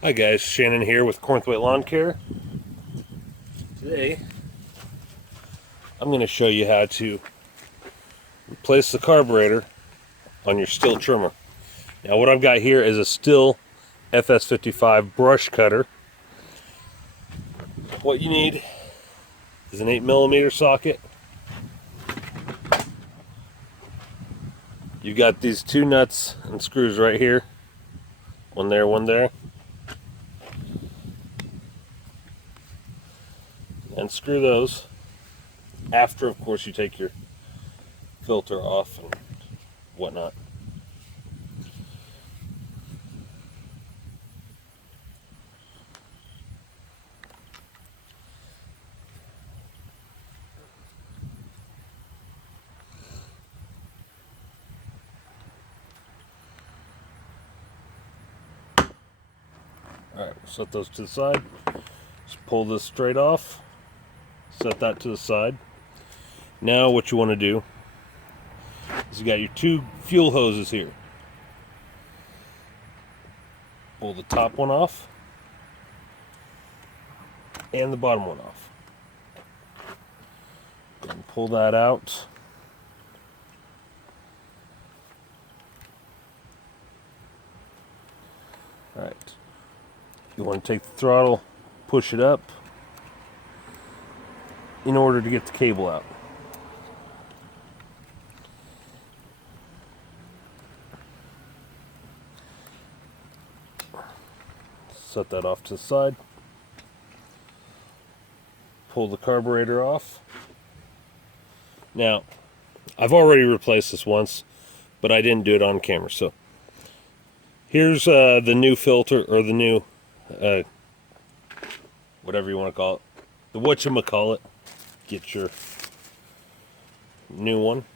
Hi guys, Shannon here with Cornthwaite Lawn Care. Today, I'm going to show you how to replace the carburetor on your Stihl trimmer. Now what I've got here is a Stihl FS55 brush cutter. What you need is an 8mm socket. You've got these two nuts and screws right here. One there, one there. And screw those after, of course, you take your filter off and whatnot. Alright, set those to the side. Just pull this straight off. Set that to the side. Now what you want to do is you got your two fuel hoses here. Pull the top one off and the bottom one off. Go and pull that out. Alright. You want to take the throttle, push it up in order to get the cable out. Set that off to the side. Pull the carburetor off. Now, I've already replaced this once, but I didn't do it on camera. So here's the new filter, or the new, whatever you want to call it, the whatchamacallit. Get your new one.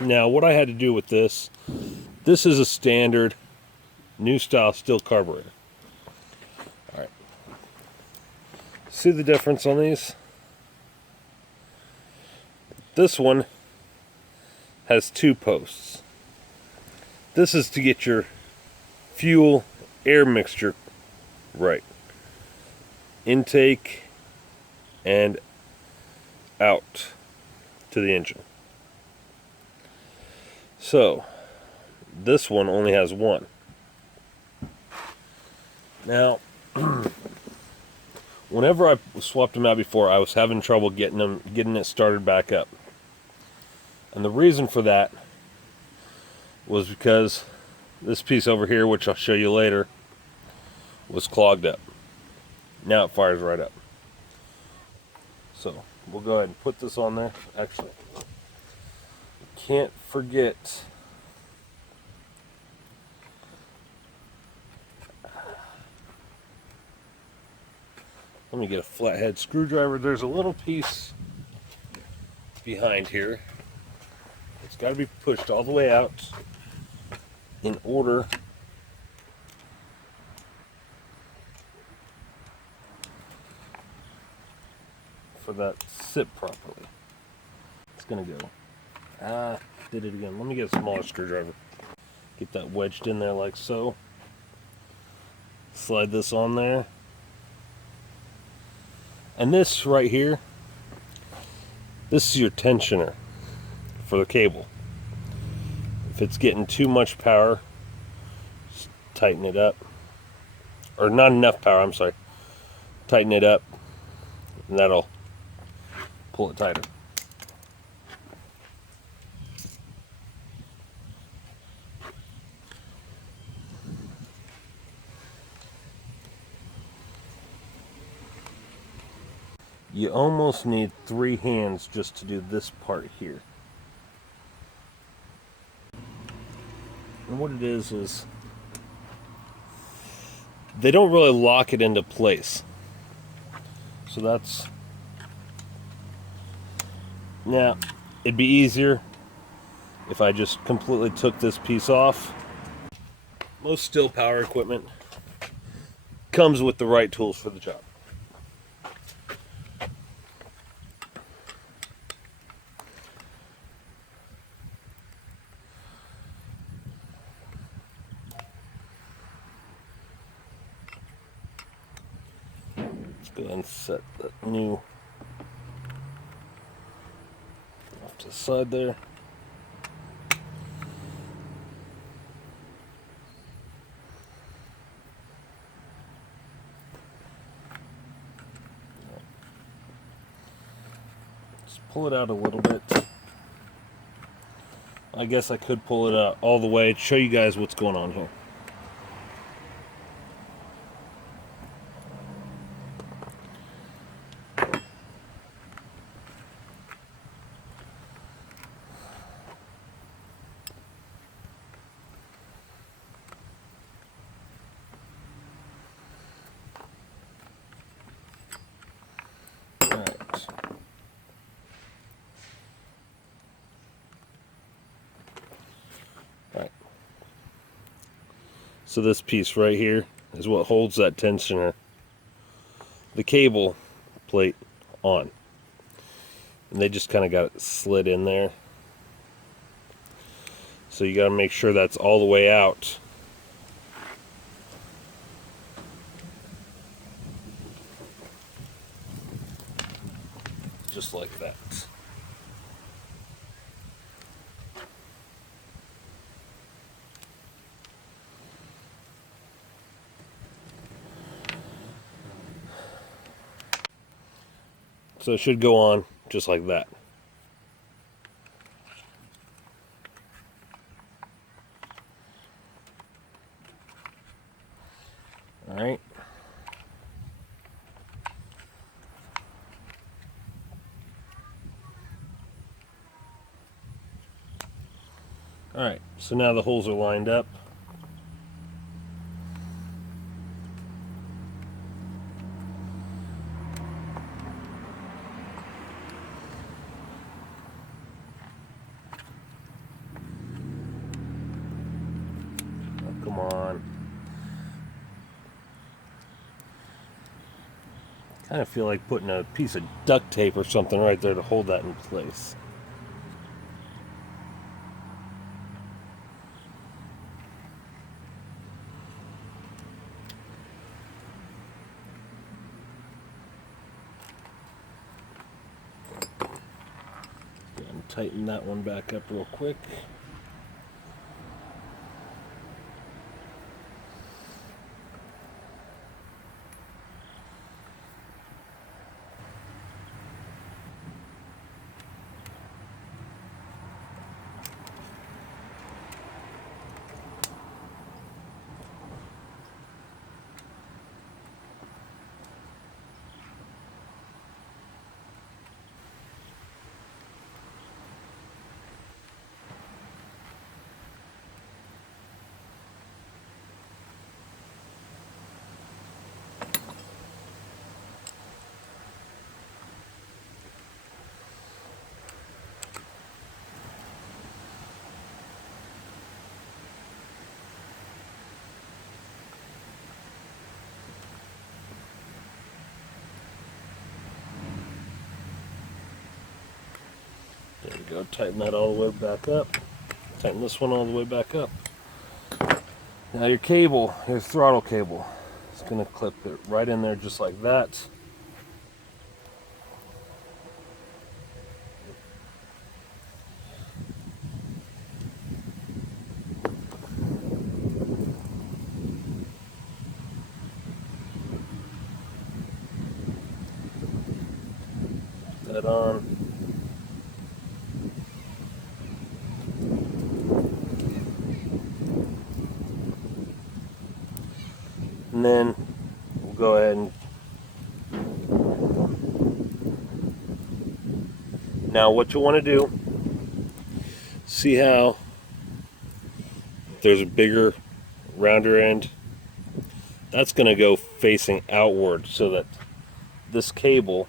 Now, what I had to do with this is a standard new style Stihl carburetor. Alright. See the difference on these? This one has two posts. This is to get your fuel air mixture right. Intake and out to the engine. So this one only has one. Now whenever I swapped them out before, I was having trouble getting it started back up. And the reason for that was because this piece over here, which I'll show you later, was clogged up. Now it fires right up. So we'll go ahead and put this on there. Actually, can't forget let me get a flathead screwdriver. There's a little piece behind here. It's got to be pushed all the way out in order for that to sit properly. It's gonna go. Did it again. Let me get a smaller screwdriver. Get that wedged in there like so. Slide this on there. And this right here, this is your tensioner for the cable. If it's getting too much power, just tighten it up. Or not enough power, I'm sorry. Tighten it up, and that'll pull it tighter. You almost need 3 hands just to do this part here. And what it is they don't really lock it into place. So that's, now it'd be easier if I just completely took this piece off. Most Stihl power equipment comes with the right tools for the job. Let's go ahead and set that new off to the side there. Pull it out a little bit. I guess I could pull it out all the way to show you guys what's going on here. So this piece right here is what holds that tensioner, the cable plate, on. And they just kind of got it slid in there. So you got to make sure that's all the way out. Just like that. So it should go on just like that. All right. All right, so now the holes are lined up. Oh, come on. Kind of feel like putting a piece of duct tape or something right there to hold that in place. And tighten that one back up real quick. There we go, tighten that all the way back up. Tighten this one all the way back up. Now your cable, your throttle cable, it's going to clip it right in there just like that. Put that on. And then we'll go ahead and now what you want to do, see how there's a bigger, rounder end? That's going to go facing outward so that this cable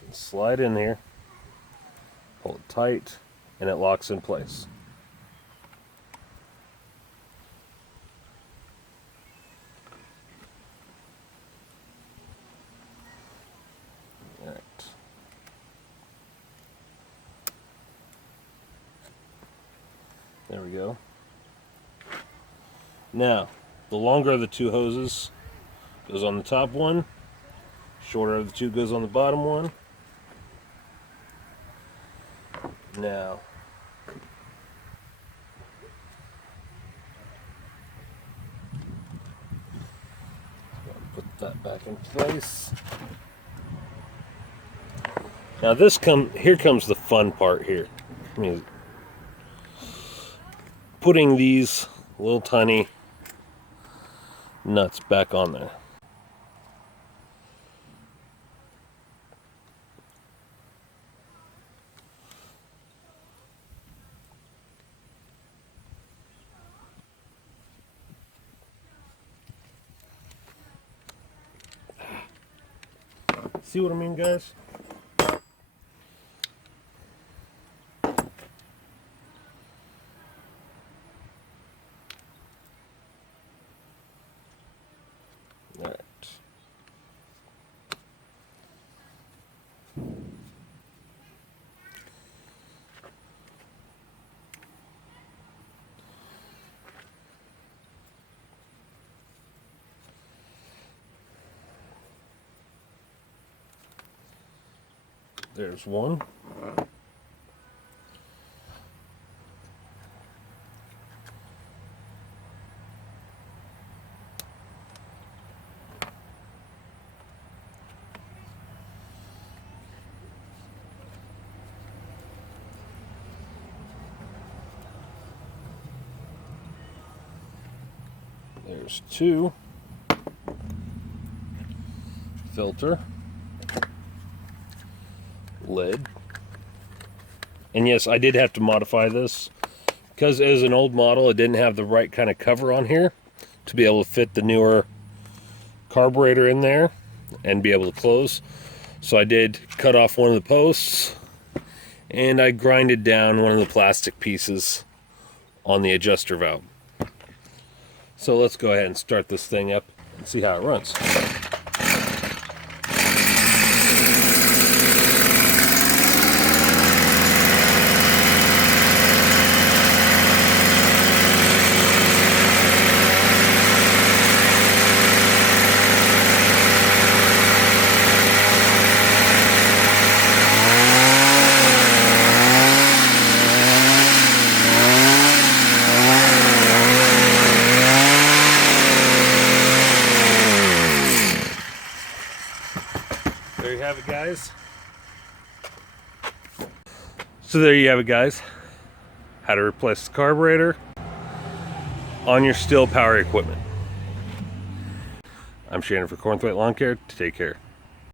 can slide in here, pull it tight, and it locks in place. There we go. Now, the longer of the two hoses, goes on the top one. Shorter of the two goes on the bottom one. Now, put that back in place. Now here comes the fun part here. I mean, putting these little tiny nuts back on there. See what I mean, guys? All right. There's one. There's two. Filter. Lid. And yes, I did have to modify this because it was an old model. It didn't have the right kind of cover on here to be able to fit the newer carburetor in there and be able to close. So I did cut off one of the posts and I grinded down one of the plastic pieces on the adjuster valve. So let's go ahead and start this thing up and see how it runs. There you have it, guys. So there you have it, guys. How to replace the carburetor on your Stihl power equipment. I'm Shannon for Cornthwaite Lawn Care. Take care.